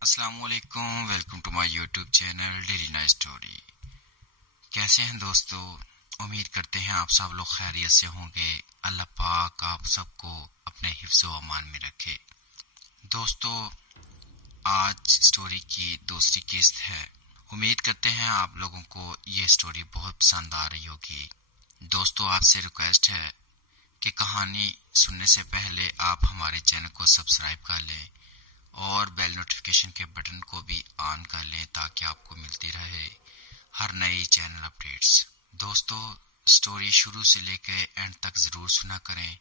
السلام علیکم، welcome to my YouTube channel daily night story. کیسے ہیں دوستو؟ امید کرتے ہیں آپ سب لوگ خیریت سے ہوں گے۔ اللہ پاک آپ سب کو اپنے حفظ و امان میں رکھے۔ دوستو، آج اسٹوری کی دوسری قسط ہے۔ امید کرتے ہیں آپ لوگوں کو یہ اسٹوری بہت پسند آ رہی ہوگی۔ دوستو، آپ سے ریکویسٹ ہے کہ کہانی سننے سے پہلے آپ ہمارے چینل کو سبسکرائب کر لیں اور بیل نوٹیفیکیشن کے بٹن کو بھی آن کر لیں تاکہ آپ کو ملتی رہے ہر نئی چینل اپڈیٹس۔ دوستو، سٹوری شروع سے لے کے اینڈ تک ضرور سنا کریں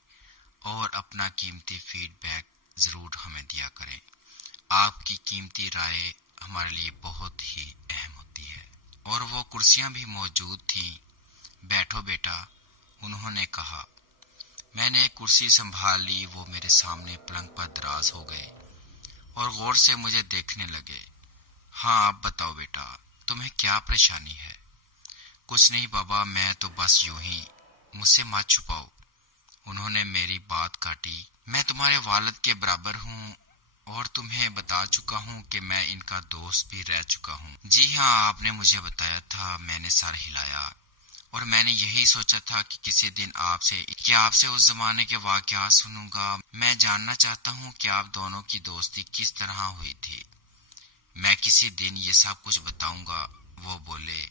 اور اپنا قیمتی فیڈ بیک ضرور ہمیں دیا کریں۔ آپ کی قیمتی رائے ہمارے لیے بہت ہی اہم ہوتی ہے۔ اور وہ کرسیاں بھی موجود تھیں۔ بیٹھو بیٹا، انہوں نے کہا۔ میں نے ایک کرسی سنبھال لی۔ وہ میرے سامنے پلنگ پر دراز ہو گئے اور غور سے مجھے دیکھنے لگے۔ ہاں، اب بتاؤ بیٹا، تمہیں کیا پریشانی ہے؟ کچھ نہیں بابا، میں تو بس یوں ہی۔ مجھ سے مت چھپاؤ، انہوں نے میری بات کاٹی۔ میں تمہارے والد کے برابر ہوں اور تمہیں بتا چکا ہوں کہ میں ان کا دوست بھی رہ چکا ہوں۔ جی ہاں، آپ نے مجھے بتایا تھا۔ میں نے سر ہلایا اور میں نے یہی سوچا تھا کہ کسی دن آپ سے اس زمانے کے واقعات سنوں گا۔ میں جاننا چاہتا ہوں کہ آپ دونوں کی دوستی کس طرح ہوئی تھی۔ میں کسی دن یہ سب کچھ بتاؤں گا، وہ بولے،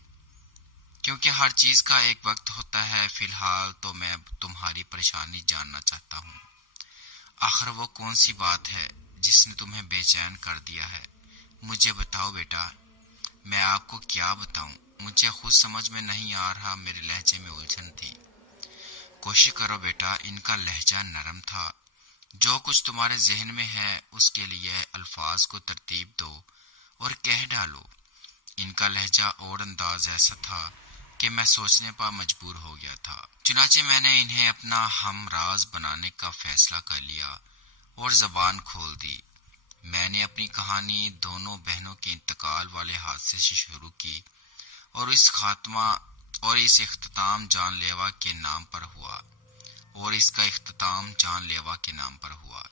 کیونکہ ہر چیز کا ایک وقت ہوتا ہے۔ فی الحال تو میں تمہاری پریشانی جاننا چاہتا ہوں۔ آخر وہ کون سی بات ہے جس نے تمہیں بے چین کر دیا ہے؟ مجھے بتاؤ بیٹا۔ میں آپ کو کیا بتاؤں؟ مجھے خود سمجھ میں نہیں آ رہا۔ میرے لہجے میں الجھن تھی۔ کوشش کرو بیٹا، ان کا لہجہ نرم تھا۔ جو کچھ تمہارے ذہن میں ہے اس کے لیے الفاظ کو ترتیب دو اور کہہ ڈالو۔ ان کا لہجہ اور انداز ایسا تھا کہ میں سوچنے پر مجبور ہو گیا تھا۔ چنانچہ میں نے انہیں اپنا ہم راز بنانے کا فیصلہ کر لیا اور زبان کھول دی۔ میں نے اپنی کہانی دونوں بہنوں کے انتقال والے حادثے سے شروع کی اور اس اختتام جان لیوا کے نام پر ہوا،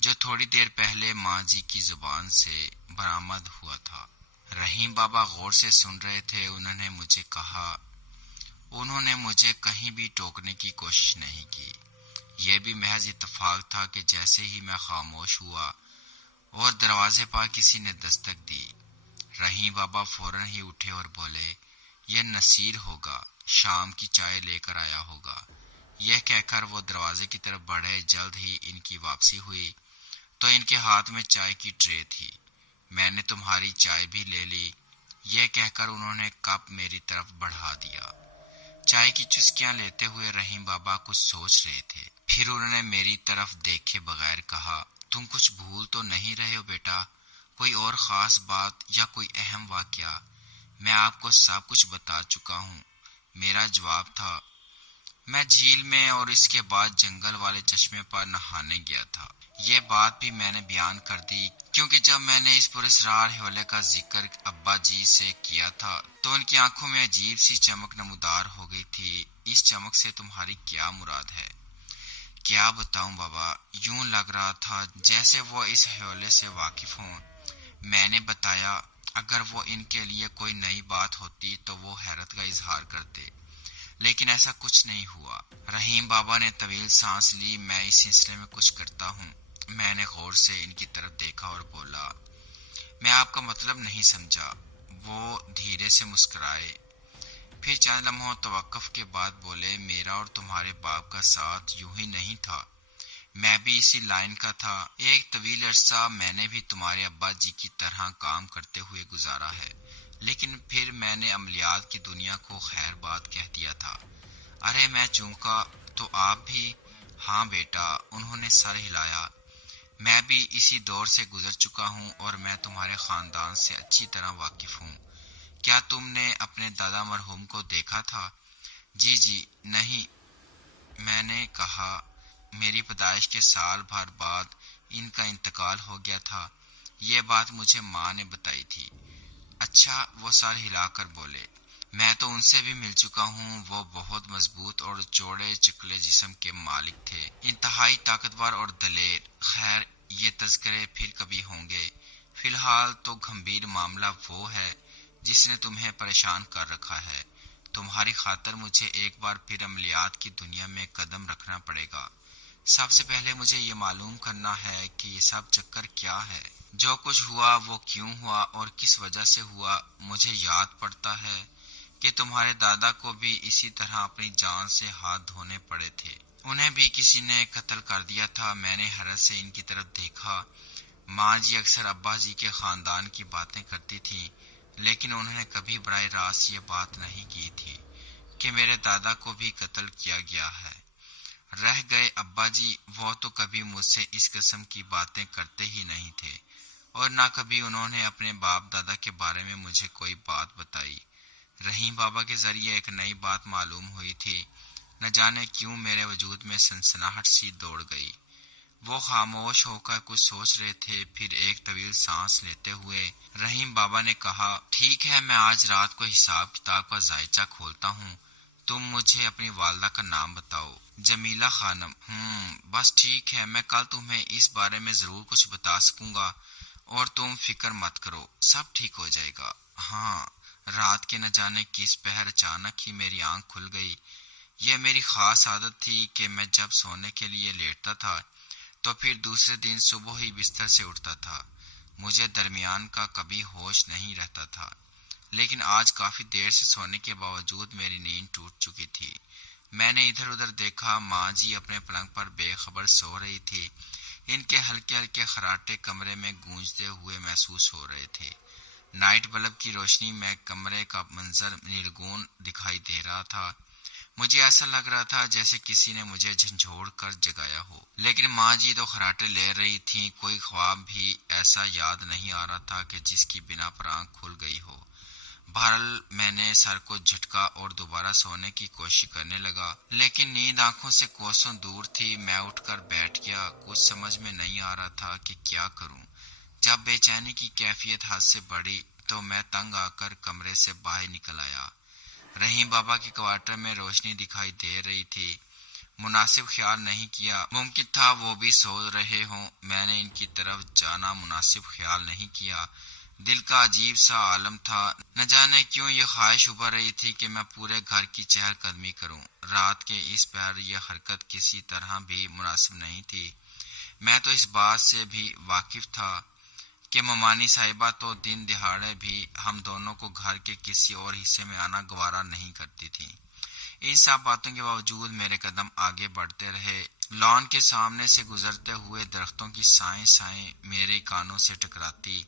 جو تھوڑی دیر پہلے ماں جی کی زبان سے برآمد ہوا تھا۔ رحیم بابا غور سے سن رہے تھے۔ انہوں نے مجھے کہیں بھی ٹوکنے کی کوشش نہیں کی۔ یہ بھی محض اتفاق تھا کہ جیسے ہی میں خاموش ہوا اور دروازے پر کسی نے دستک دی، رحیم بابا فوراً ہی اٹھے اور بولے، یہ نصیر ہوگا، شام کی چائے لے کر آیا ہوگا۔ یہ کہہ کر وہ دروازے کی طرف بڑھے۔ جلد ہی ان کی واپسی ہوئی تو ان کے ہاتھ میں چائے کی ٹرے تھی۔ میں نے تمہاری چائے بھی لے لی، یہ کہہ کر انہوں نے کپ میری طرف بڑھا دیا۔ چائے کی چسکیاں لیتے ہوئے رحیم بابا کچھ سوچ رہے تھے۔ پھر انہوں نے میری طرف دیکھے بغیر کہا، تم کچھ بھول تو نہیں رہے ہو بیٹا؟ کوئی اور خاص بات یا کوئی اہم واقعہ؟ میں آپ کو سب کچھ بتا چکا ہوں، میرا جواب تھا۔ میں جھیل میں اور اس کے بعد جنگل والے چشمے پر نہانے گیا تھا۔ یہ بات بھی میں نے بیان کر دی، کیونکہ جب میں نے اس پراسرار حوالے کا ذکر ابا جی سے کیا تھا تو ان کی آنکھوں میں عجیب سی چمک نمودار ہو گئی تھی۔ اس چمک سے تمہاری کیا مراد ہے؟ کیا بتاؤں بابا، یوں لگ رہا تھا جیسے وہ اس حوالے سے واقف ہوں۔ میں نے بتایا اگر وہ ان کے لیے کوئی نئی بات ہوتی تو وہ حیرت کا اظہار کرتے، لیکن ایسا کچھ نہیں ہوا۔ رحیم بابا نے طویل سانس لی۔ میں اس سلسلے میں کچھ کرتا ہوں۔ میں نے غور سے ان کی طرف دیکھا اور بولا، میں آپ کا مطلب نہیں سمجھا۔ وہ دھیرے سے مسکرائے، پھر چند لمحوں توقف کے بعد بولے، میرا اور تمہارے باپ کا ساتھ یوں ہی نہیں تھا، میں بھی اسی لائن کا تھا۔ ایک طویل عرصہ میں نے بھی تمہارے ابا جی کی طرح کام کرتے ہوئے گزارا ہے، لیکن پھر میں نے عملیات کی دنیا کو خیر بات کہہ دیا تھا۔ ارے میں چونکا تو آپ بھی؟ ہاں بیٹا، انہوں نے سر ہلایا۔ میں بھی اسی دور سے گزر چکا ہوں اور میں تمہارے خاندان سے اچھی طرح واقف ہوں۔ کیا تم نے اپنے دادا مرحوم کو دیکھا تھا؟ جی نہیں، میں نے کہا، میری پیدائش کے سال بھر بعد ان کا انتقال ہو گیا تھا۔ یہ بات مجھے ماں نے بتائی تھی۔ اچھا، وہ سر ہلا کر بولے، میں تو ان سے بھی مل چکا ہوں۔ وہ بہت مضبوط اور چوڑے چکلے جسم کے مالک تھے، انتہائی طاقتور اور دلیر۔ خیر، یہ تذکرے پھر کبھی ہوں گے، فی الحال تو گمبھیر معاملہ وہ ہے جس نے تمہیں پریشان کر رکھا ہے۔ تمہاری خاطر مجھے ایک بار پھر عملیات کی دنیا میں قدم رکھنا پڑے گا۔ سب سے پہلے مجھے یہ معلوم کرنا ہے کہ یہ سب چکر کیا ہے، جو کچھ ہوا وہ کیوں ہوا اور کس وجہ سے ہوا۔ مجھے یاد پڑتا ہے کہ تمہارے دادا کو بھی اسی طرح اپنی جان سے ہاتھ دھونے پڑے تھے، انہیں بھی کسی نے قتل کر دیا تھا۔ میں نے حیرت سے ان کی طرف دیکھا۔ ماں جی اکثر ابا جی کے خاندان کی باتیں کرتی تھیں، لیکن انہوں نے کبھی براہ راست یہ بات نہیں کی تھی کہ میرے دادا کو بھی قتل کیا گیا ہے۔ رہ گئے ابا جی، وہ تو کبھی مجھ سے اس قسم کی باتیں کرتے ہی نہیں تھے، اور نہ کبھی انہوں نے اپنے باپ دادا کے بارے میں مجھے کوئی بات بتائی۔ رحیم بابا کے ذریعے ایک نئی بات معلوم ہوئی تھی۔ نہ جانے کیوں میرے وجود میں سنسناہٹ سی دوڑ گئی۔ وہ خاموش ہو کر کچھ سوچ رہے تھے، پھر ایک طویل سانس لیتے ہوئے رحیم بابا نے کہا، ٹھیک ہے، میں آج رات کو حساب کتاب کا زائچہ کھولتا ہوں۔ تم مجھے اپنی والدہ کا نام بتاؤ۔ جمیلہ خانم۔ بس ٹھیک ہے، میں کل تمہیں اس بارے میں ضرور کچھ بتا سکوں گا، اور تم فکر مت کرو، سب ٹھیک ہو جائے گا۔ ہاں، رات کے نہ جانے کس پہر اچانک ہی میری آنکھ کھل گئی۔ یہ میری خاص عادت تھی کہ میں جب سونے کے لیے لیٹتا تھا تو پھر دوسرے دن صبح ہی بستر سے اٹھتا تھا۔ مجھے درمیان کا کبھی ہوش نہیں رہتا تھا، لیکن آج کافی دیر سے سونے کے باوجود میری نیند ٹوٹ چکی تھی۔ میں نے ادھر ادھر دیکھا، ماں جی اپنے پلنگ پر بے خبر سو رہی تھی۔ ان کے ہلکے ہلکے خراٹے کمرے میں گونجتے ہوئے محسوس ہو رہے تھے۔ نائٹ بلب کی روشنی میں کمرے کا منظر نیلگون دکھائی دے رہا تھا۔ مجھے ایسا لگ رہا تھا جیسے کسی نے مجھے جھنجھوڑ کر جگایا ہو، لیکن ماں جی تو خراٹے لے رہی تھیں۔ کوئی خواب بھی ایسا یاد نہیں آ رہا تھا کہ جس کی بنا پر آنکھ کھل گئی ہو۔ بہرحال میں نے سر کو جھٹکا اور دوبارہ سونے کی کوشش کرنے لگا، لیکن نیند آنکھوں سے کوسوں دور تھی۔ میں اٹھ کر بیٹھ گیا۔ کچھ سمجھ میں نہیں آ رہا تھا کہ کیا کروں۔ جب بے چینی کی کیفیت حد سے بڑھی تو میں تنگ آ کر کمرے سے باہر نکل آیا۔ رحیم بابا کے کوارٹر میں روشنی دکھائی دے رہی تھی۔ مناسب خیال نہیں کیا، ممکن تھا وہ بھی سو رہے ہوں۔ میں نے ان کی طرف جانا مناسب خیال نہیں کیا۔ دل کا عجیب سا عالم تھا، نہ جانے کیوں یہ خواہش ابھر رہی تھی کہ میں پورے گھر کی چہل قدمی کروں۔ رات کے اس پہر یہ حرکت کسی طرح بھی مناسب نہیں تھی۔ میں تو اس بات سے بھی واقف تھا کہ ممانی صاحبہ تو دن دہاڑے بھی ہم دونوں کو گھر کے کسی اور حصے میں آنا گوارا نہیں کرتی تھی۔ ان سب باتوں کے باوجود میرے قدم آگے بڑھتے رہے۔ لان کے سامنے سے گزرتے ہوئے درختوں کی سائیں میرے کانوں سے ٹکراتی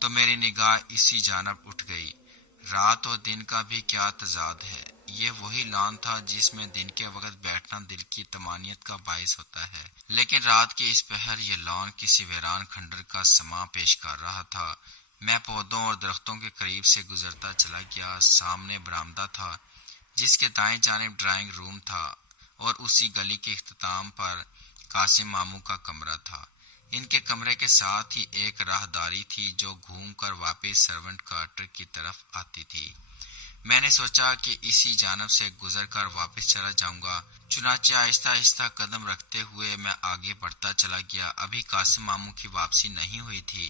تو میری نگاہ اسی جانب اٹھ گئی۔ رات اور دن کا بھی کیا تضاد ہے۔ یہ وہی لان تھا جس میں دن کے وقت بیٹھنا دل کی طمانینت کا باعث ہوتا ہے، لیکن رات کے اس پہر یہ لان کسی ویران کھنڈر کا سماں پیش کر رہا تھا۔ میں پودوں اور درختوں کے قریب سے گزرتا چلا گیا۔ سامنے برآمدہ تھا جس کے دائیں جانب ڈرائنگ روم تھا، اور اسی گلی کے اختتام پر قاسم ماموں کا کمرہ تھا۔ ان کے کمرے کے ساتھ ہی ایک راہداری تھی جو گھوم کر واپس سرونٹ کوارٹر کی طرف آتی تھی۔ میں نے سوچا کہ اسی جانب سے گزر کر واپس چلا جاؤں گا، چنانچہ آہستہ آہستہ قدم رکھتے ہوئے میں آگے بڑھتا چلا گیا۔ ابھی قاسم ماموں کی واپسی نہیں ہوئی تھی۔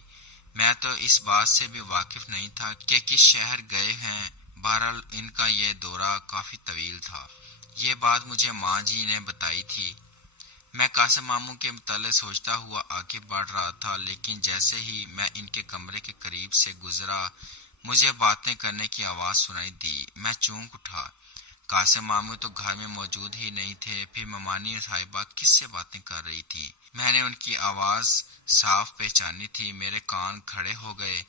میں تو اس بات سے بھی واقف نہیں تھا کہ کس شہر گئے ہیں۔ بہرحال ان کا یہ دورہ کافی طویل تھا۔ یہ بات مجھے ماں جی نے بتائی تھی۔ میں قاسم ماموں کے متعلق سوچتا ہوا آگے بڑھ رہا تھا، لیکن جیسے ہی میں ان کے کمرے کے قریب سے گزرا مجھے باتیں کرنے کی آواز سنائی دی۔ میں چونک اٹھا۔ قاسم ماموں تو گھر میں موجود ہی نہیں تھے، پھر ممانی صاحبہ کس سے باتیں کر رہی تھی؟ میں نے ان کی آواز صاف پہچانی تھی۔ میرے کان کھڑے ہو گئے۔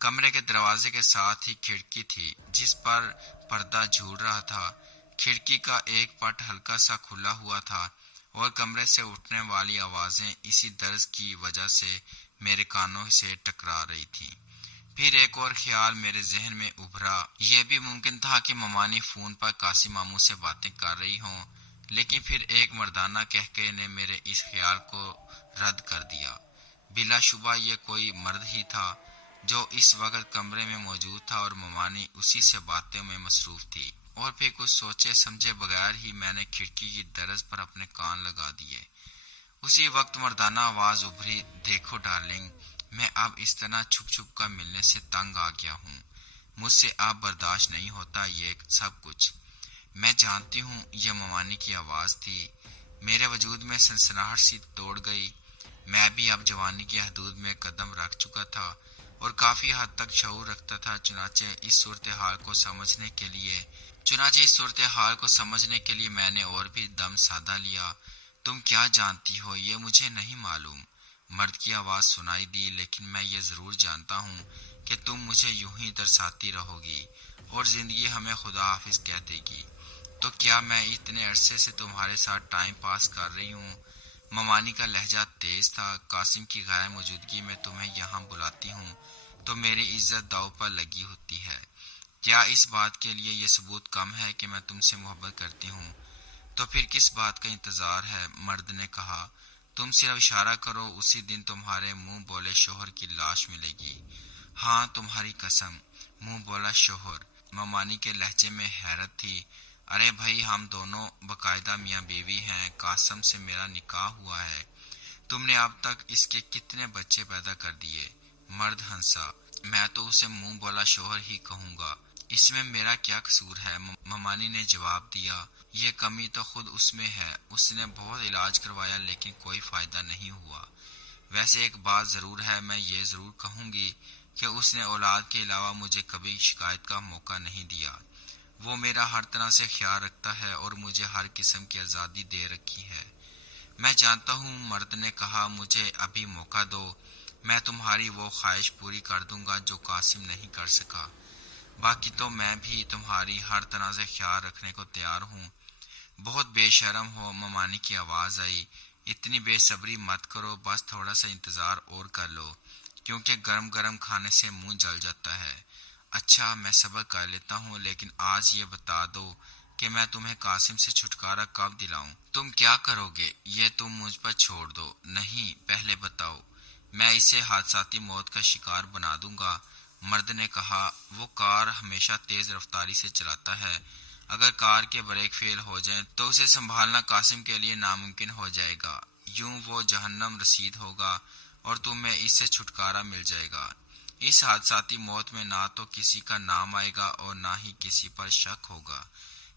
کمرے کے دروازے کے ساتھ ہی کھڑکی تھی جس پر پردہ جھول رہا تھا۔ کھڑکی کا ایک پٹ ہلکا سا کھلا ہوا تھا، اور کمرے سے اٹھنے والی آوازیں اسی درز کی وجہ سے میرے کانوں سے ٹکرا رہی تھیں۔ پھر ایک اور خیال میرے ذہن میں ابھرا۔ یہ بھی ممکن تھا کہ ممانی فون پر قاسم ماموں سے باتیں کر رہی ہوں، لیکن پھر ایک مردانہ کہکہے نے میرے اس خیال کو رد کر دیا۔ بلا شبہ یہ کوئی مرد ہی تھا جو اس وقت کمرے میں موجود تھا، اور ممانی اسی سے باتوں میں مصروف تھی۔ اور پھر کچھ سوچے سمجھے بغیر ہی میں نے کھڑکی کی درز پر اپنے کان لگا دیے۔ اسی وقت مردانہ آواز ابھری، دیکھو ڈارلنگ، میں اب اس طرح چھپ چھپ کر ملنے سے تنگ آ گیا ہوں۔ مجھ سے اب برداشت نہیں ہوتا یہ سب کچھ۔ میں جانتی ہوں یہ ممانی کی آواز تھی۔ میرے وجود میں سنسناہٹ سی توڑ گئی۔ میں بھی اب جوانی کی حدود میں قدم رکھ چکا تھا اور کافی حد تک شعور رکھتا تھا۔ چنانچہ اس صورتحال کو سمجھنے کے لیے میں نے اور بھی دم سادہ لیا۔ تم کیا جانتی ہو یہ مجھے نہیں معلوم، مرد کی آواز سنائی دی، لیکن میں یہ ضرور جانتا ہوں کہ تم مجھے یوں ہی ترساتی رہو گی اور زندگی ہمیں خدا حافظ کہہ دے گی۔ تو کیا میں اتنے عرصے سے تمہارے ساتھ ٹائم پاس کر رہی ہوں؟ ممانی کا لہجہ تیز تھا۔ قاسم کی غیر موجودگی میں تمہیں یہاں بلاتی ہوں تو میری عزت داؤ پر لگی ہوتی ہے۔ کیا اس بات کے لیے یہ ثبوت کم ہے کہ میں تم سے محبت کرتی ہوں؟ تو پھر کس بات کا انتظار ہے؟ مرد نے کہا، تم صرف اشارہ کرو، اسی دن تمہارے منہ بولے شوہر کی لاش ملے گی۔ ہاں تمہاری قسم، منہ بولا شوہر۔ ممانی کے لہجے میں حیرت تھی۔ ارے بھائی، ہم دونوں باقاعدہ میاں بیوی ہیں، قاسم سے میرا نکاح ہوا ہے۔ تم نے اب تک اس کے کتنے بچے پیدا کر دیے؟ مرد ہنسا، میں تو اسے منہ بولا شوہر ہی کہوں گا، اس میں میرا کیا قصور ہے؟ ممانی نے جواب دیا، یہ کمی تو خود اس میں ہے، اس نے بہت علاج کروایا لیکن کوئی فائدہ نہیں ہوا۔ ویسے ایک بات ضرور ہے، میں یہ ضرور کہوں گی کہ اس نے اولاد کے علاوہ مجھے کبھی شکایت کا موقع نہیں دیا۔ وہ میرا ہر طرح سے خیال رکھتا ہے اور مجھے ہر قسم کی آزادی دے رکھی ہے۔ میں جانتا ہوں، مرد نے کہا، مجھے ابھی موقع دو، میں تمہاری وہ خواہش پوری کر دوں گا جو قاسم نہیں کر سکا۔ باقی تو میں بھی تمہاری ہر طرح سے خیال رکھنے کو تیار ہوں۔ بہت بے شرم ہو، ممانی کی آواز آئی، اتنی بے صبری مت کرو، بس تھوڑا سا انتظار اور کر لو، کیونکہ گرم گرم کھانے سے منہ جل جاتا ہے۔ اچھا، میں صبر کر لیتا ہوں، لیکن آج یہ بتا دو کہ میں تمہیں قاسم سے چھٹکارا کب دلاؤں؟ تم کیا کرو گے؟ یہ تم مجھ پر چھوڑ دو۔ نہیں، پہلے بتاؤ۔ میں اسے حادثاتی موت کا شکار بنا دوں گا۔ مرد نے کہا، وہ کار ہمیشہ تیز رفتاری سے چلاتا ہے، اگر کار کے بریک فیل ہو جائیں تو اسے سنبھالنا قاسم کے لیے ناممکن ہو جائے گا۔ یوں وہ جہنم رسید ہوگا اور تمہیں اس سے چھٹکارا مل جائے گا۔ اس حادثاتی موت میں نہ تو کسی کا نام آئے گا اور نہ ہی کسی پر شک ہوگا۔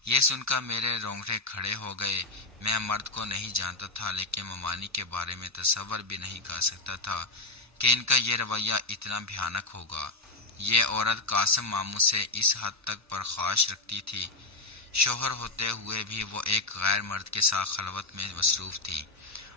یہ سن کر میرے رونگٹے کھڑے ہو گئے۔ میں مرد کو نہیں جانتا تھا، لیکن ممانی کے بارے میں تصور بھی نہیں کر سکتا تھا کہ ان کا یہ رویہ اتنا بھیانک ہوگا۔ یہ عورت قاسم ماموں سے اس حد تک پرخاش رکھتی تھی، شوہر ہوتے ہوئے بھی وہ ایک غیر مرد کے ساتھ خلوت میں مصروف تھی۔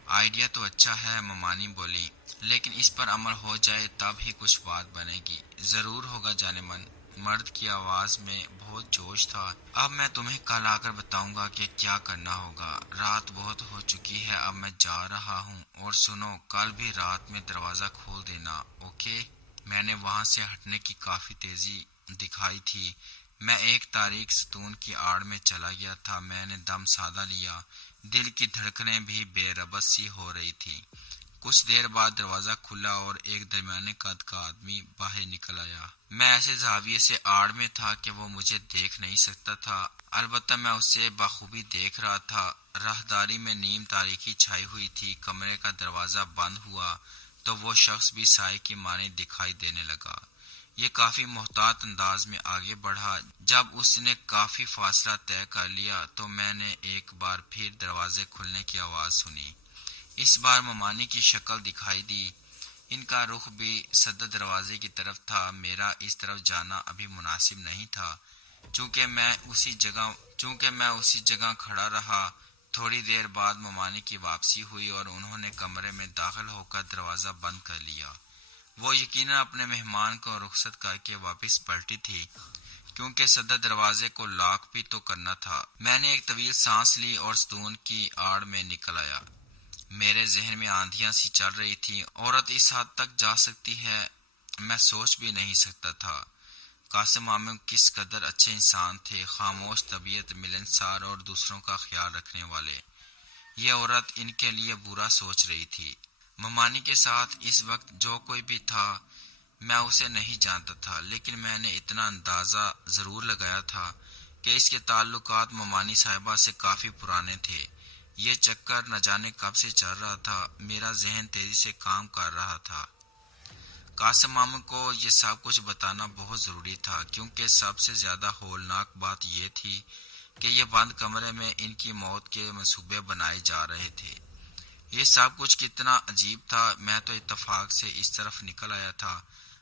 آئیڈیا تو اچھا ہے، ممانی بولی، لیکن اس پر عمل ہو جائے تب ہی کچھ بات بنے گی۔ ضرور ہوگا جان من، مرد کی آواز میں بہت جوش تھا۔ اب میں تمہیں کل آ کر بتاؤں گا کہ کیا کرنا ہوگا۔ رات بہت ہو چکی ہے، اب میں جا رہا ہوں، اور سنو، کل بھی رات میں دروازہ کھول دینا، اوکے؟ میں نے وہاں سے ہٹنے کی کافی تیزی دکھائی تھی۔ میں ایک تاریک ستون کی آڑ میں چلا گیا تھا۔ میں نے دم سادہ لیا، دل کی دھڑکنیں بھی بے ربط سی ہو رہی تھی۔ کچھ دیر بعد دروازہ کھلا اور ایک درمیانے قد کا آدمی باہر نکل آیا۔ میں ایسے زاویے سے آڑ میں تھا کہ وہ مجھے دیکھ نہیں سکتا تھا، البتہ میں اسے بخوبی دیکھ رہا تھا۔ راہداری میں نیم تاریکی چھائی ہوئی تھی۔ کمرے کا دروازہ بند ہوا تو وہ شخص بھی سائے کی مانند دکھائی دینے لگا۔ یہ کافی محتاط انداز میں آگے بڑھا۔ جب اس نے کافی فاصلہ طے کر لیا تو میں نے ایک بار پھر دروازے کھلنے کی آواز سنی۔ اس بار ممانی کی شکل دکھائی دی۔ ان کا رخ بھی صدر دروازے کی طرف تھا۔ میرا اس طرف جانا ابھی مناسب نہیں تھا، چونکہ میں اسی جگہ کھڑا رہا۔ تھوڑی دیر بعد ممانی کی واپسی ہوئی اور انہوں نے کمرے میں داخل ہو کر دروازہ بند کر لیا۔ وہ یقیناً اپنے مہمان کو رخصت کر کے واپس پلٹی تھی، کیونکہ صدر دروازے کو لاک بھی تو کرنا تھا۔ میں نے ایک طویل سانس لی اور ستون کی آڑ میں نکل آیا۔ میرے ذہن میں آندھیاں سی چل رہی تھی۔ عورت اس حد تک جا سکتی ہے، میں سوچ بھی نہیں سکتا تھا۔ قاسم ماموں کس قدر اچھے انسان تھے، خاموش طبیعت، ملنسار اور دوسروں کا خیال رکھنے والے۔ یہ عورت ان کے لیے برا سوچ رہی تھی۔ ممانی کے ساتھ اس وقت جو کوئی بھی تھا، میں اسے نہیں جانتا تھا، لیکن میں نے اتنا اندازہ ضرور لگایا تھا کہ اس کے تعلقات ممانی صاحبہ سے کافی پرانے تھے۔ یہ چکر نہ جانے کب سے چل رہا تھا۔ میرا ذہن تیزی سے کام کر رہا تھا۔ قاسم ماموں کو یہ سب کچھ بتانا بہت ضروری تھا، کیونکہ سب سے زیادہ ہولناک بات یہ تھی کہ یہ بند کمرے میں ان کی موت کے منصوبے بنائے جا رہے تھے۔ یہ سب کچھ کتنا عجیب تھا۔ میں تو اتفاق سے اس طرف نکل آیا تھا،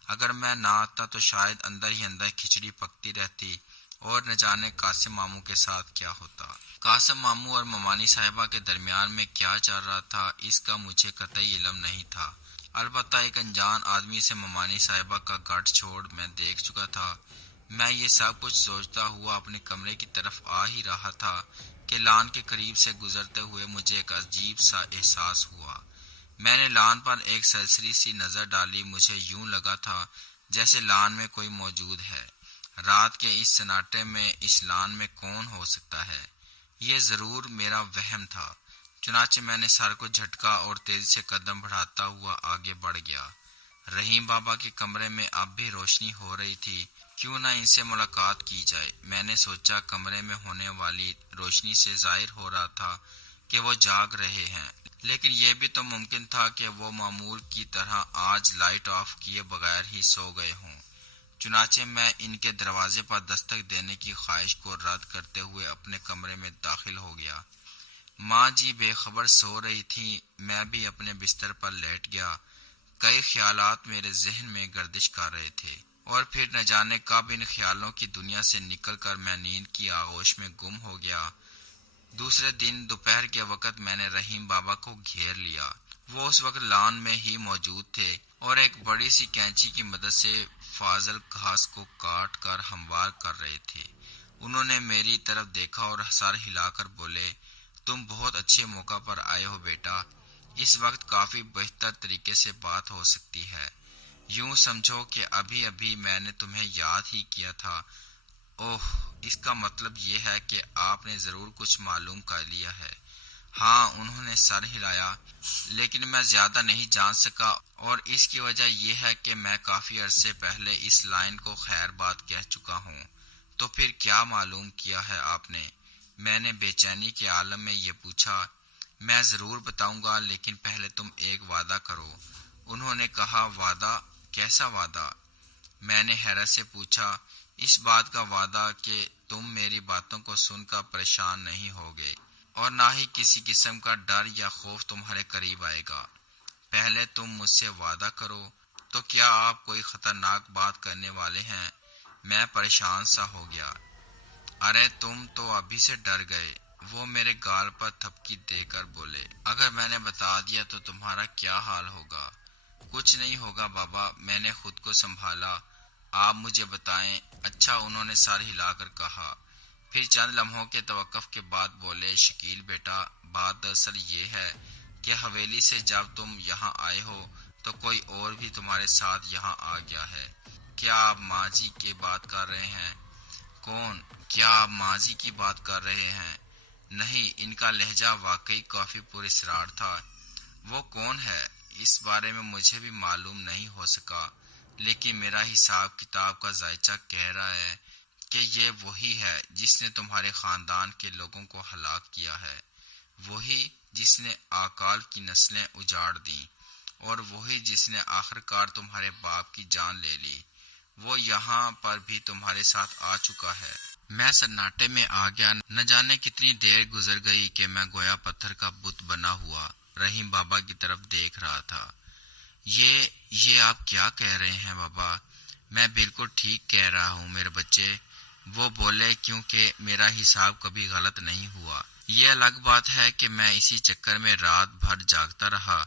اگر میں نہ آتا تو شاید اندر ہی اندر کھچڑی پکتی رہتی اور نہ جانے قاسم ماموں کے ساتھ کیا ہوتا۔ قاسم ماموں اور ممانی صاحبہ کے درمیان میں کیا چل رہا تھا اس کا مجھے قطعی علم نہیں تھا، البتہ ایک انجان آدمی سے ممانی صاحبہ کا گٹھ چھوڑ میں دیکھ چکا تھا۔ میں یہ سب کچھ سوچتا ہوا اپنے کمرے کی طرف آ ہی رہا تھا کہ لان کے قریب سے گزرتے ہوئے مجھے ایک عجیب سا احساس ہوا۔ میں نے لان پر ایک سرسری سی نظر ڈالی، مجھے یوں لگا تھا جیسے لان میں کوئی موجود ہے۔ رات کے اس سناٹے میں اس لان میں کون ہو سکتا ہے؟ یہ ضرور میرا وہم تھا۔ چنانچہ میں نے سر کو جھٹکا اور تیزی سے قدم بڑھاتا ہوا آگے بڑھ گیا۔ رحیم بابا کے کمرے میں اب بھی روشنی ہو رہی تھی، کیوں نہ ان سے ملاقات کی جائے۔ میں نے سوچا کمرے میں ہونے والی روشنی سے ظاہر ہو رہا تھا کہ وہ جاگ رہے ہیں، لیکن یہ بھی تو ممکن تھا کہ وہ معمول کی طرح آج لائٹ آف کیے بغیر ہی سو گئے ہوں۔ چنانچہ میں ان کے دروازے پر دستک دینے کی خواہش کو رد کرتے ہوئے اپنے کمرے میں داخل ہو گیا۔ ماں جی بے خبر سو رہی تھیں، میں بھی اپنے بستر پر لیٹ گیا۔ کئی خیالات میرے ذہن میں گردش کر رہے تھے، اور پھر نہ جانے کب ان خیالوں کی دنیا سے نکل کر میں نیند کی آغوش میں گم ہو گیا۔ دوسرے دن دوپہر کے وقت میں نے رحیم بابا کو گھیر لیا۔ وہ اس وقت لان میں ہی موجود تھے اور ایک بڑی سی کینچی کی مدد سے فاضل گھاس کو کاٹ کر ہموار کر رہے تھے۔ انہوں نے میری طرف دیکھا اور سر ہلا کر بولے، تم بہت اچھے موقع پر آئے ہو بیٹا، اس وقت کافی بہتر طریقے سے بات ہو سکتی ہے۔ یوں سمجھو کہ ابھی ابھی میں نے تمہیں یاد ہی کیا تھا۔ اوہ، اس کا مطلب یہ ہے کہ آپ نے ضرور کچھ معلوم کر لیا ہے۔ ہاں، انہوں نے سر ہلایا، لیکن میں زیادہ نہیں جان سکا، اور اس کی وجہ یہ ہے کہ میں کافی عرصے پہلے اس لائن کو خیر بات کہہ چکا ہوں۔ تو پھر کیا معلوم کیا ہے آپ نے؟ میں نے بے چینی کے عالم میں یہ پوچھا۔ میں ضرور بتاؤں گا، لیکن پہلے تم ایک وعدہ کرو۔ انہوں نے کہا، وعدہ؟ کیسا وعدہ؟ میں نے حیرت سے پوچھا۔ اس بات کا وعدہ کہ تم میری باتوں کو سن کر پریشان نہیں ہوگے، اور نہ ہی کسی قسم کا ڈر یا خوف تمہارے قریب آئے گا۔ پہلے تم مجھ سے وعدہ کرو۔ تو کیا آپ کوئی خطرناک بات کرنے والے ہیں؟ میں پریشان سا ہو گیا۔ ارے تم تو ابھی سے ڈر گئے، وہ میرے گال پر تھپکی دے کر بولے۔ اگر میں نے بتا دیا تو تمہارا کیا حال ہوگا؟ کچھ نہیں ہوگا بابا، میں نے خود کو سنبھالا، آپ مجھے بتائیں۔ اچھا، انہوں نے سر ہلا کر کہا۔ پھر چند لمحوں کے توقف کے بعد بولے، شکیل بیٹا، بات دراصل یہ ہے کہ حویلی سے جب تم یہاں آئے ہو تو کوئی اور بھی تمہارے ساتھ یہاں آ گیا ہے۔ کیا آپ ماں جی کی بات کر رہے ہیں؟ کون؟ کیا آپ ماں جی کی بات کر رہے ہیں؟ نہیں، ان کا لہجہ واقعی کافی پراسرار تھا۔ وہ کون ہے؟ اس بارے میں مجھے بھی معلوم نہیں ہو سکا، لیکن میرا حساب کتاب کا ذائچہ کہہ رہا ہے کہ یہ وہی ہے جس نے تمہارے خاندان کے لوگوں کو ہلاک کیا ہے، وہی جس نے اکال کی نسلیں اجاڑ دیں، اور وہی جس نے آخرکار تمہارے باپ کی جان لے لی۔ وہ یہاں پر بھی تمہارے ساتھ آ چکا ہے۔ میں سناٹے میں آ گیا۔ نہ جانے کتنی دیر گزر گئی کہ میں گویا پتھر کا بت بنا ہوا رحیم بابا کی طرف دیکھ رہا تھا۔ یہ آپ کیا کہہ رہے ہیں بابا؟ میں بالکل ٹھیک کہہ رہا ہوں میرے بچے، وہ بولے، کیونکہ میرا حساب کبھی غلط نہیں ہوا۔ یہ الگ بات ہے کہ میں اسی چکر میں رات بھر جاگتا رہا،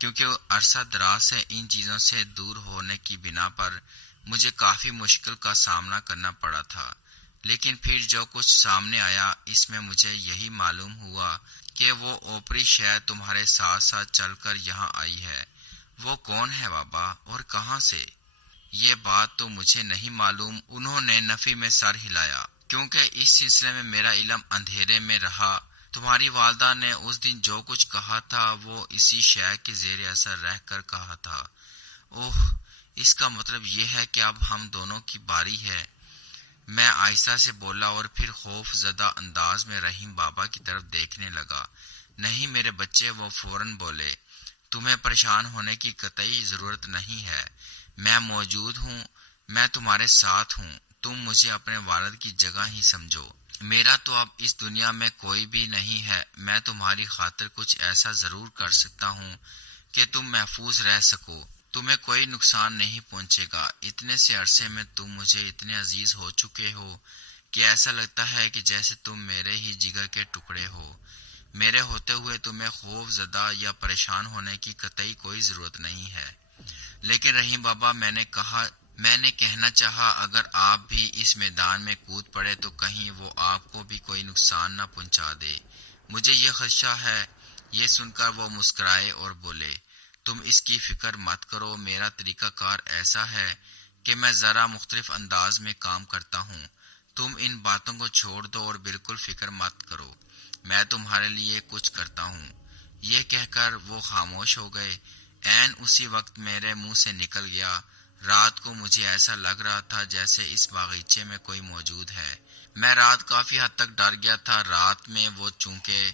کیونکہ عرصہ دراز سے ان چیزوں سے دور ہونے کی بنا پر مجھے کافی مشکل کا سامنا کرنا پڑا تھا۔ لیکن پھر جو کچھ سامنے آیا، اس میں مجھے یہی معلوم ہوا کہ وہ اوپری شے تمہارے ساتھ ساتھ چل کر یہاں آئی ہے۔ وہ کون ہے بابا، اور کہاں سے؟ یہ بات تو مجھے نہیں معلوم۔ انہوں نے نفی میں سر ہلایا، کیونکہ اس سلسلے میں میرا علم اندھیرے میں رہا۔ تمہاری والدہ نے اس دن جو کچھ کہا تھا وہ اسی شے کے زیر اثر رہ کر کہا تھا۔ اوہ، اس کا مطلب یہ ہے کہ اب ہم دونوں کی باری ہے۔ میں آہستہ سے بولا اور پھر خوف زدہ انداز میں رحیم بابا کی طرف دیکھنے لگا۔ نہیں میرے بچے، وہ فوراً بولے، تمہیں پریشان ہونے کی قطعی ضرورت نہیں ہے، میں موجود ہوں، میں تمہارے ساتھ ہوں، تم مجھے اپنے والد کی جگہ ہی سمجھو۔ میرا تو اب اس دنیا میں کوئی بھی نہیں ہے، میں تمہاری خاطر کچھ ایسا ضرور کر سکتا ہوں کہ تم محفوظ رہ سکو، تمہیں کوئی نقصان نہیں پہنچے گا۔ اتنے سے عرصے میں تم مجھے اتنے عزیز ہو چکے ہو کہ ایسا لگتا ہے کہ جیسے تم میرے ہی جگر کے ٹکڑے ہو۔ میرے ہوتے ہوئے تمہیں خوف زدہ یا پریشان ہونے کی قطعی کوئی ضرورت نہیں ہے۔ لیکن رحیم بابا، میں نے کہنا چاہا، اگر آپ بھی اس میدان میں کود پڑے تو کہیں وہ آپ کو بھی کوئی نقصان نہ پہنچا دے، مجھے یہ خدشہ ہے۔ یہ سن کر وہ مسکرائے اور بولے، تم اس کی فکر مت کرو، میرا طریقہ کار ایسا ہے کہ میں ذرا مختلف انداز میں کام کرتا ہوں، تم ان باتوں کو چھوڑ دو اور بالکل فکر مت کرو، میں تمہارے لیے کچھ کرتا ہوں۔ یہ کہہ کر وہ خاموش ہو گئے۔ عین اسی وقت میرے منہ سے نکل گیا، رات کو مجھے ایسا لگ رہا تھا جیسے اس باغیچے میں کوئی موجود ہے۔ میں رات کافی حد تک ڈر گیا تھا، رات میں وہ چونکہ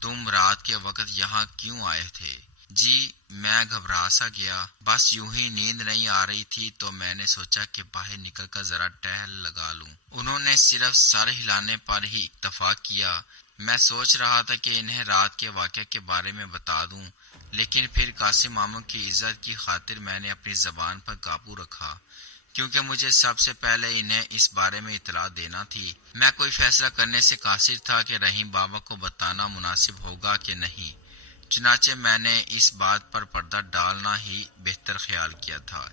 تم رات کے وقت یہاں کیوں آئے تھے؟ جی، میں گھبرا سا گیا، بس یوں ہی نیند نہیں آ رہی تھی تو میں نے سوچا کہ باہر نکل کر ذرا ٹہل لگا لوں۔ انہوں نے صرف سر ہلانے پر ہی اکتفا کیا۔ میں سوچ رہا تھا کہ انہیں رات کے واقعے کے بارے میں بتا دوں، لیکن پھر قاسم ماموں کی عزت کی خاطر میں نے اپنی زبان پر قابو رکھا، کیونکہ مجھے سب سے پہلے انہیں اس بارے میں اطلاع دینا تھی۔ میں کوئی فیصلہ کرنے سے قاصر تھا کہ رحیم بابا کو بتانا مناسب ہوگا کہ نہیں، چنانچہ میں نے اس بات پر پردہ ڈالنا ہی بہتر خیال کیا تھا۔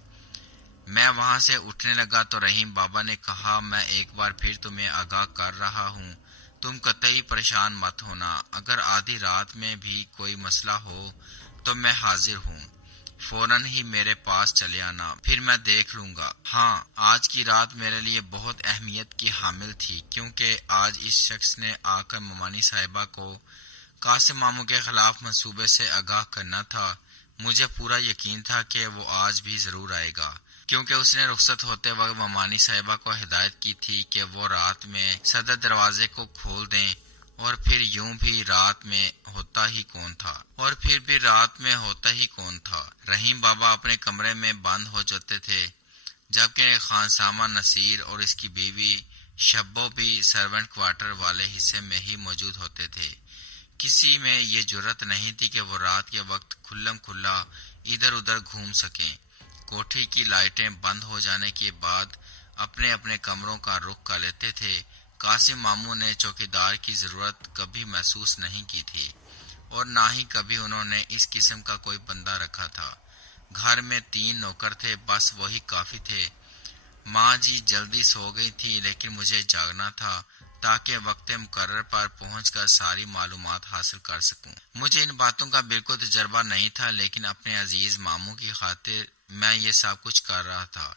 میں وہاں سے اٹھنے لگا تو رحیم بابا نے کہا، میں ایک بار پھر تمہیں آگاہ کر رہا ہوں، تم قطعی پریشان مت ہونا، اگر آدھی رات میں بھی کوئی مسئلہ ہو تو میں حاضر ہوں، فوراً ہی میرے پاس چلے آنا، پھر میں دیکھ لوں گا۔ ہاں، آج کی رات میرے لیے بہت اہمیت کی حامل تھی، کیونکہ آج اس شخص نے آ کر ممانی صاحبہ کو قاسم ماموں کے خلاف منصوبے سے آگاہ کرنا تھا۔ مجھے پورا یقین تھا کہ وہ آج بھی ضرور آئے گا، کیونکہ اس نے رخصت ہوتے وقت ممانی صاحبہ کو ہدایت کی تھی کہ وہ رات میں صدر دروازے کو کھول دیں، اور پھر یوں بھی رات میں ہوتا ہی کون تھا، رحیم بابا اپنے کمرے میں بند ہو جاتے تھے، جبکہ خانسامہ نصیر اور اس کی بیوی شبو بھی سرونٹ کوارٹر والے حصے میں ہی موجود ہوتے تھے۔ کسی میں یہ جرأت نہیں تھی کہ وہ رات کے وقت کھلم کھلا ادھر ادھر گھوم سکیں۔ کوٹھی کی لائٹیں بند ہو جانے کے بعد اپنے اپنے کمروں کا رخ کر لیتے تھے۔ قاسم ماموں نے چوکیدار کی ضرورت کبھی محسوس نہیں کی تھی، اور نہ ہی کبھی انہوں نے اس قسم کا کوئی بندہ رکھا تھا۔ گھر میں 3 نوکر تھے، بس وہی کافی تھے۔ ماں جی جلدی سو گئی تھی، لیکن مجھے جاگنا تھا تاکہ وقت مقرر پر پہنچ کر ساری معلومات حاصل کر سکوں۔ مجھے ان باتوں کا بالکل تجربہ نہیں تھا، لیکن اپنے عزیز ماموں کی خاطر میں یہ سب کچھ کر رہا تھا۔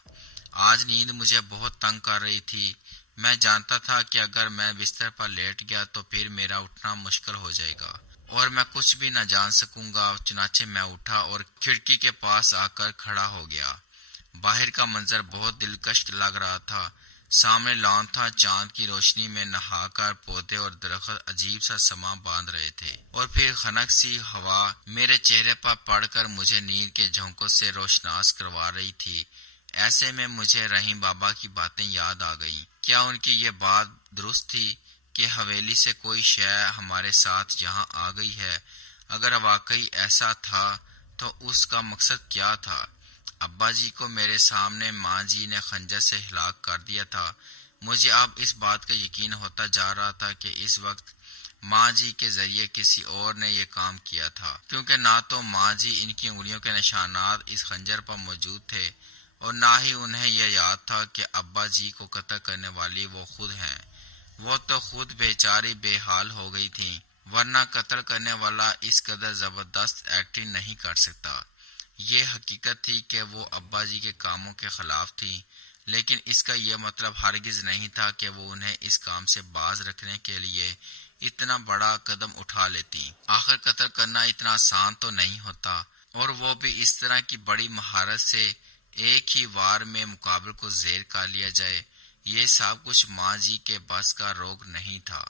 آج نیند مجھے بہت تنگ کر رہی تھی۔ میں جانتا تھا کہ اگر میں بستر پر لیٹ گیا تو پھر میرا اٹھنا مشکل ہو جائے گا اور میں کچھ بھی نہ جان سکوں گا۔ چنانچہ میں اٹھا اور کھڑکی کے پاس آ کر کھڑا ہو گیا۔ باہر کا منظر بہت دلکش لگ رہا تھا۔ سامنے لان تھا، چاند کی روشنی میں نہا کر پودے اور درخت عجیب سا سما باندھ رہے تھے، اور پھر خنک سی ہوا میرے چہرے پر پڑ کر مجھے نیند کے جھونکوں سے روشناس کروا رہی تھی۔ ایسے میں مجھے رحیم بابا کی باتیں یاد آ گئیں۔ کیا ان کی یہ بات درست تھی کہ حویلی سے کوئی شے ہمارے ساتھ یہاں آ گئی ہے؟ اگر واقعی ایسا تھا تو اس کا مقصد کیا تھا؟ ابا جی کو میرے سامنے ماں جی نے خنجر سے ہلاک کر دیا تھا۔ مجھے اب اس بات کا یقین ہوتا جا رہا تھا کہ اس وقت ماں جی کے ذریعے کسی اور نے یہ کام کیا تھا، کیونکہ نہ تو ماں جی ان کی انگلیوں کے نشانات اس خنجر پر موجود تھے، اور نہ ہی انہیں یہ یاد تھا کہ ابا جی کو قتل کرنے والی وہ خود ہیں۔ وہ تو خود بیچاری بے حال ہو گئی تھیں، ورنہ قتل کرنے والا اس قدر زبردست ایکٹنگ نہیں کر سکتا۔ یہ حقیقت تھی کہ وہ ابا جی کے کاموں کے خلاف تھی، لیکن اس کا یہ مطلب ہرگز نہیں تھا کہ وہ انہیں اس کام سے باز رکھنے کے لیے اتنا بڑا قدم اٹھا لیتی۔ آخر قتل کرنا اتنا آسان تو نہیں ہوتا، اور وہ بھی اس طرح کی بڑی مہارت سے ایک ہی وار میں مقابل کو زیر کر لیا جائے۔ یہ سب کچھ ماں جی کے بس کا روگ نہیں تھا۔